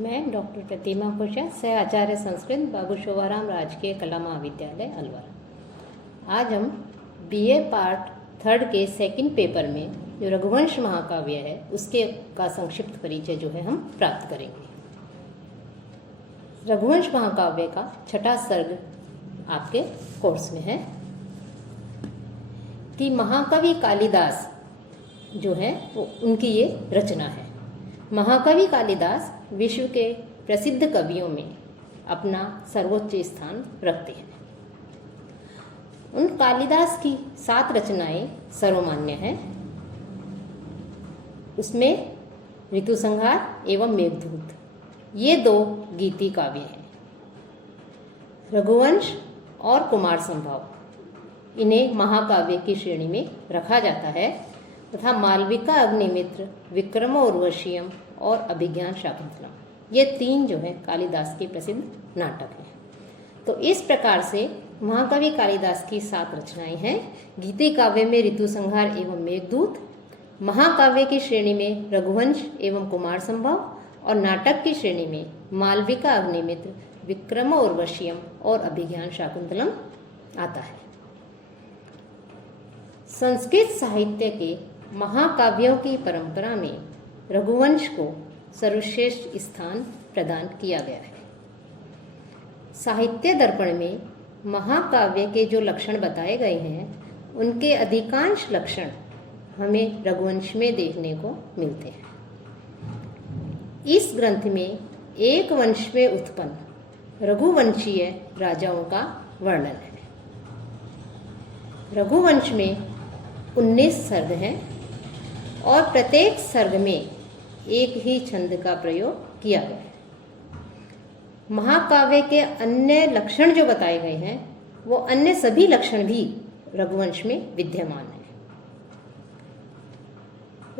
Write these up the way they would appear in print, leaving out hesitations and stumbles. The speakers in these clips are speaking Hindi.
मैं डॉक्टर प्रतिमा खुशा, सह आचार्य संस्कृत, बाबू शोभाराम राजकीय कला महाविद्यालय अलवर। आज हम बीए पार्ट 3 के सेकंड पेपर में जो रघुवंश महाकाव्य है उसके का संक्षिप्त परिचय जो है हम प्राप्त करेंगे। रघुवंश महाकाव्य का छठा सर्ग आपके कोर्स में है कि महाकवि कालिदास जो है वो उनकी ये रचना है। महाकवि कालिदास विश्व के प्रसिद्ध कवियों में अपना सर्वोच्च स्थान रखते हैं। उन कालिदास की 7 रचनाएं सर्वमान्य हैं। उसमें ऋतुसंहार एवं मेघदूत ये 2 गीति काव्य हैं। रघुवंश और कुमार संभव इन्हें महाकाव्य की श्रेणी में रखा जाता है तथा मालविका अग्निमित्र, विक्रम उर्वशीयम और अभिज्ञान शाकुंतलम ये 3 जो है कालिदास के प्रसिद्ध नाटक हैं। तो इस प्रकार से महाकवि कालिदास की 7 रचनाएं हैं। गीति काव्य में ऋतुसंहार एवं मेघदूत, महाकाव्य की श्रेणी में रघुवंश एवं कुमार संभव और नाटक की श्रेणी में मालविका अग्निमित्र, विक्रम उर्वशीयम और अभिज्ञान शाकुंतलम आता है। संस्कृत साहित्य के महाकाव्यों की परंपरा में रघुवंश को सर्वश्रेष्ठ स्थान प्रदान किया गया है। साहित्य दर्पण में महाकाव्य के जो लक्षण बताए गए हैं उनके अधिकांश लक्षण हमें रघुवंश में देखने को मिलते हैं। इस ग्रंथ में एक वंश में उत्पन्न रघुवंशीय राजाओं का वर्णन है। रघुवंश में 19 सर्ग हैं और प्रत्येक सर्ग में एक ही छंद का प्रयोग किया गया है। महाकाव्य के अन्य लक्षण जो बताए गए हैं वो अन्य सभी लक्षण भी रघुवंश में विद्यमान हैं।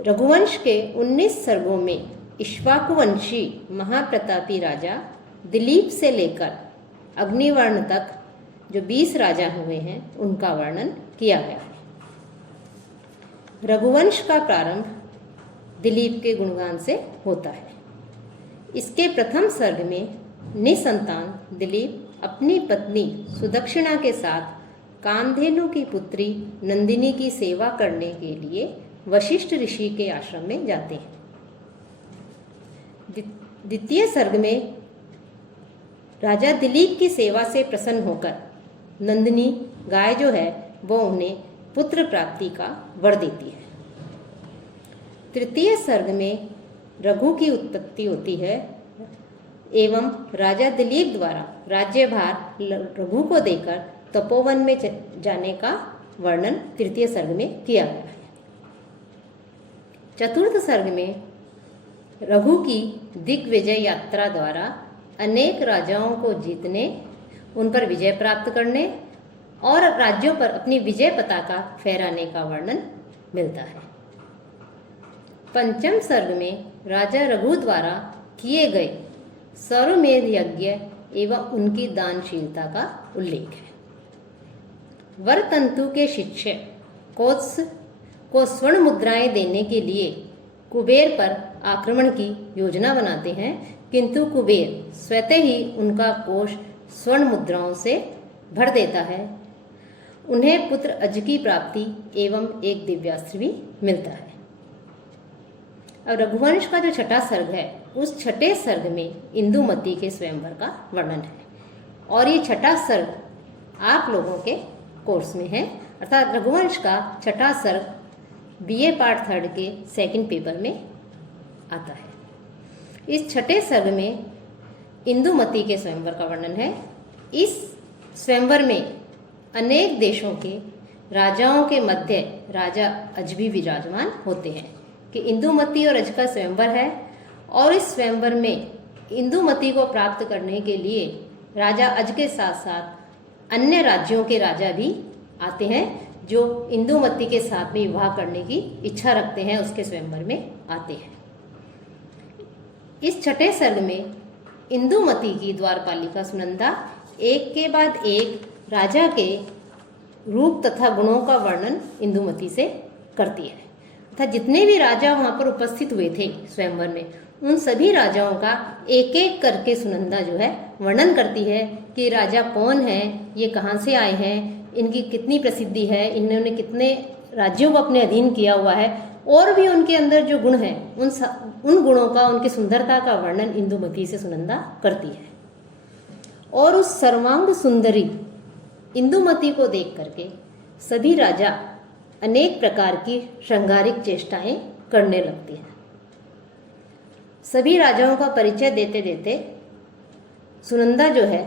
रघुवंश के 19 सर्गों में इक्ष्वाकुवंशी महाप्रतापी राजा दिलीप से लेकर अग्निवर्ण तक जो 20 राजा हुए हैं उनका वर्णन किया गया है। रघुवंश का प्रारंभ दिलीप के गुणगान से होता है। इसके प्रथम सर्ग में निसंतान दिलीप अपनी पत्नी सुदक्षिणा के साथ कामधेनु की पुत्री नंदिनी की सेवा करने के लिए वशिष्ठ ऋषि के आश्रम में जाते हैं। द्वितीय सर्ग में राजा दिलीप की सेवा से प्रसन्न होकर नंदिनी गाय जो है वो उन्हें पुत्र प्राप्ति का वर देती है। तृतीय सर्ग में रघु की उत्पत्ति होती है एवं राजा दिलीप द्वारा राज्यभार रघु को देकर तपोवन में जाने का वर्णन तृतीय सर्ग में किया गया है। चतुर्थ सर्ग में रघु की दिग्विजय यात्रा द्वारा अनेक राजाओं को जीतने, उन पर विजय प्राप्त करने और राज्यों पर अपनी विजय पताका फहराने का वर्णन मिलता है। पंचम सर्ग में राजा रघु द्वारा किए गए सर्वमेध यज्ञ एवं उनकी दानशीलता का उल्लेख है। वरतंतु के शिक्षक कोत्स को स्वर्ण मुद्राएं देने के लिए कुबेर पर आक्रमण की योजना बनाते हैं, किंतु कुबेर स्वतः ही उनका कोष स्वर्ण मुद्राओं से भर देता है। उन्हें पुत्र अज की प्राप्ति एवं एक दिव्यास्त्र भी मिलता है। अब रघुवंश का जो छठा सर्ग है उस छठे सर्ग में इंदुमती के स्वयंवर का वर्णन है और ये छठा सर्ग आप लोगों के कोर्स में है, अर्थात रघुवंश का छठा सर्ग बीए पार्ट 3 के सेकंड पेपर में आता है। इस छठे सर्ग में इंदुमती के स्वयंवर का वर्णन है। इस स्वयंवर में अनेक देशों के राजाओं के मध्य राजा अज भी विराजमान होते हैं कि इंदुमती और अज का स्वयंवर है और इस स्वयंवर में इंदुमती को प्राप्त करने के लिए राजा अज के साथ साथ अन्य राज्यों के राजा भी आते हैं जो इंदुमती के साथ में विवाह करने की इच्छा रखते हैं, उसके स्वयंवर में आते हैं। इस छठे सर्ग में इंदुमती की द्वारपालिका सुनंदा एक के बाद एक राजा के रूप तथा गुणों का वर्णन इंदुमती से करती है तथा जितने भी राजा वहाँ पर उपस्थित हुए थे स्वयंवर में उन सभी राजाओं का एक एक करके सुनंदा जो है वर्णन करती है कि राजा कौन है, ये कहाँ से आए हैं, इनकी कितनी प्रसिद्धि है, इन्होंने कितने राज्यों को अपने अधीन किया हुआ है, और भी उनके अंदर जो गुण हैं उन गुणों का, उनकी सुंदरता का वर्णन इंदुमती से सुनंदा करती है। और उस सर्वांग सुंदरी इंदुमती को देख करके सभी राजा अनेक प्रकार की श्रृंगारिक चेष्टाएं करने लगते हैं। सभी राजाओं का परिचय देते देते सुनंदा जो है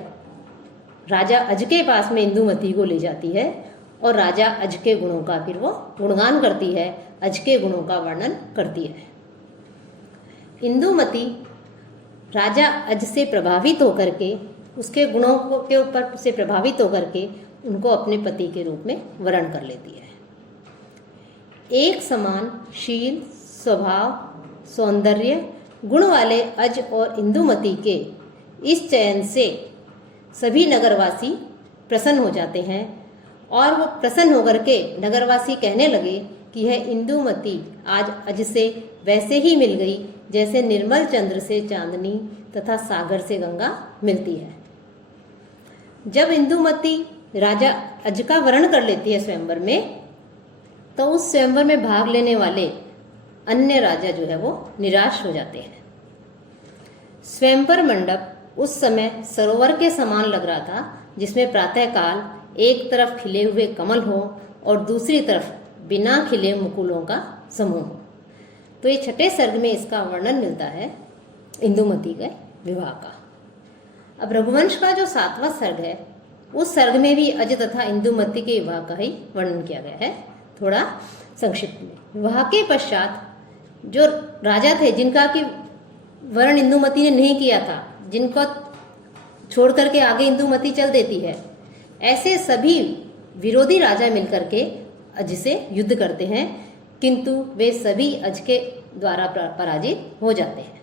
राजा अज के पास में इंदुमती को ले जाती है और राजा अज के गुणों का फिर वो गुणगान करती है, अज के गुणों का वर्णन करती है। इंदुमती राजा अज से प्रभावित होकर के, उसके गुणों के ऊपर से प्रभावित होकर के उनको अपने पति के रूप में वरण कर लेती है। एक समान शील, स्वभाव, सौंदर्य गुण वाले अज और इंदुमती के इस चयन से सभी नगरवासी प्रसन्न हो जाते हैं और वो प्रसन्न होकर के नगरवासी कहने लगे कि यह इंदुमती आज अज से वैसे ही मिल गई जैसे निर्मल चंद्र से चांदनी तथा सागर से गंगा मिलती है। जब इंदुमती राजा अज का वर्ण कर लेती है स्वयंवर में, तो उस स्वयंवर में भाग लेने वाले अन्य राजा जो है वो निराश हो जाते हैं। स्वयंवर मंडप उस समय सरोवर के समान लग रहा था, जिसमें प्रातःकाल एक तरफ खिले हुए कमल हो और दूसरी तरफ बिना खिले मुकुलों का समूह हो। तो ये छठे सर्ग में इसका वर्णन मिलता है इंदुमती के विवाह का। अब रघुवंश का जो 7वां सर्ग है, उस सर्ग में भी अज तथा इंदुमती के विवाह का ही वर्णन किया गया है, थोड़ा संक्षिप्त में। विवाह के पश्चात जो राजा थे जिनका कि वर्ण इंदुमती ने नहीं किया था, जिनको छोड़ करके आगे इंदुमती चल देती है, ऐसे सभी विरोधी राजा मिलकर के अज से युद्ध करते हैं, किंतु वे सभी अज के द्वारा पराजित हो जाते हैं।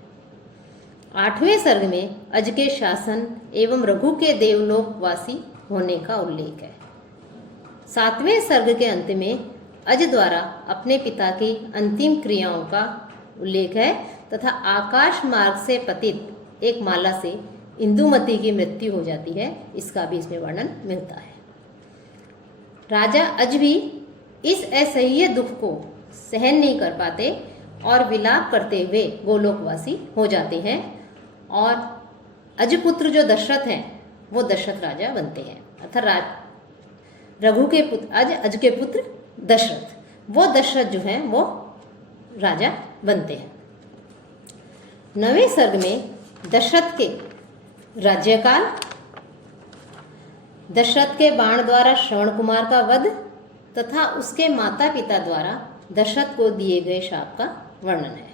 8वें सर्ग में अज के शासन एवं रघु के देवलोकवासी होने का उल्लेख है। 7वें सर्ग के अंत में अज द्वारा अपने पिता की अंतिम क्रियाओं का उल्लेख है तथा आकाश मार्ग से पतित एक माला से इंदुमती की मृत्यु हो जाती है, इसका भी इसमें वर्णन मिलता है। राजा अज भी इस असह्य दुख को सहन नहीं कर पाते और विलाप करते हुए गोलोकवासी हो जाते हैं और अजपुत्र जो दशरथ हैं वो दशरथ राजा बनते हैं, अर्थात रघु के पुत्र अज के पुत्र दशरथ, वो दशरथ जो हैं वो राजा बनते हैं। 9वें सर्ग में दशरथ के राज्यकाल, दशरथ के बाण द्वारा श्रवण कुमार का वध तथा उसके माता पिता द्वारा दशरथ को दिए गए शाप का वर्णन है।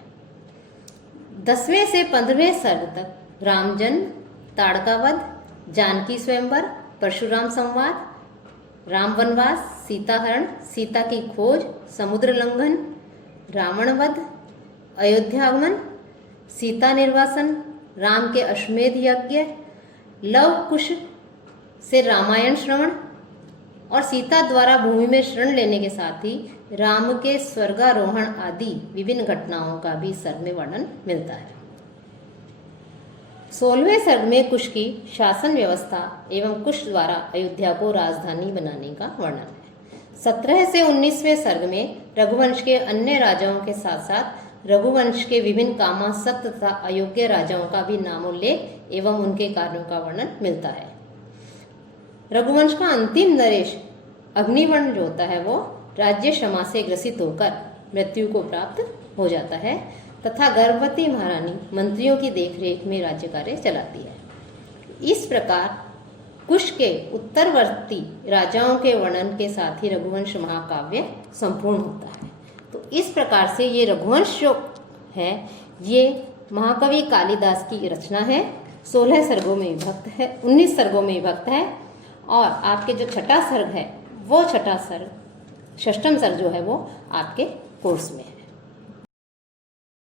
10वें से 15वें सर्ग तक रामजन्म, ताड़का वध, जानकी स्वयंवर, परशुराम संवाद, राम वनवास, सीता हरण, सीता की खोज, समुद्र लंघन, रावण वध, अयोध्यागमन, सीता निर्वासन, राम के अश्वमेध यज्ञ, लव कुश से रामायण श्रवण और सीता द्वारा भूमि में शरण लेने के साथ ही राम के स्वर्गारोहण आदि विभिन्न घटनाओं का भी सर्ग में वर्णन मिलता है। 16वें सर्ग में कुश की शासन व्यवस्था एवं कुश द्वारा अयोध्या को राजधानी बनाने का वर्णन है। 17 से 19वें सर्ग में रघुवंश के अन्य राजाओं के साथ साथ रघुवंश के विभिन्न कामासक्त तथा अयोग्य राजाओं का भी नामोल्लेख एवं उनके कार्यों का वर्णन मिलता है। रघुवंश का अंतिम नरेश अग्निवर्ण जो होता है वो राज्य क्षमा से ग्रसित होकर मृत्यु को प्राप्त हो जाता है तथा गर्भवती महारानी मंत्रियों की देखरेख में राज्य कार्य चलाती है। इस प्रकार कुश के उत्तरवर्ती राजाओं के वर्णन के साथ ही रघुवंश महाकाव्य संपूर्ण होता है। तो इस प्रकार से ये रघुवंश जो है ये महाकवि कालिदास की रचना है। 16 सर्गों में विभक्त है, 19 सर्गों में विभक्त है और आपके जो छठा सर्ग है वो छठा सर्ग, षष्ठम सर्ग जो है वो आपके कोर्स में है।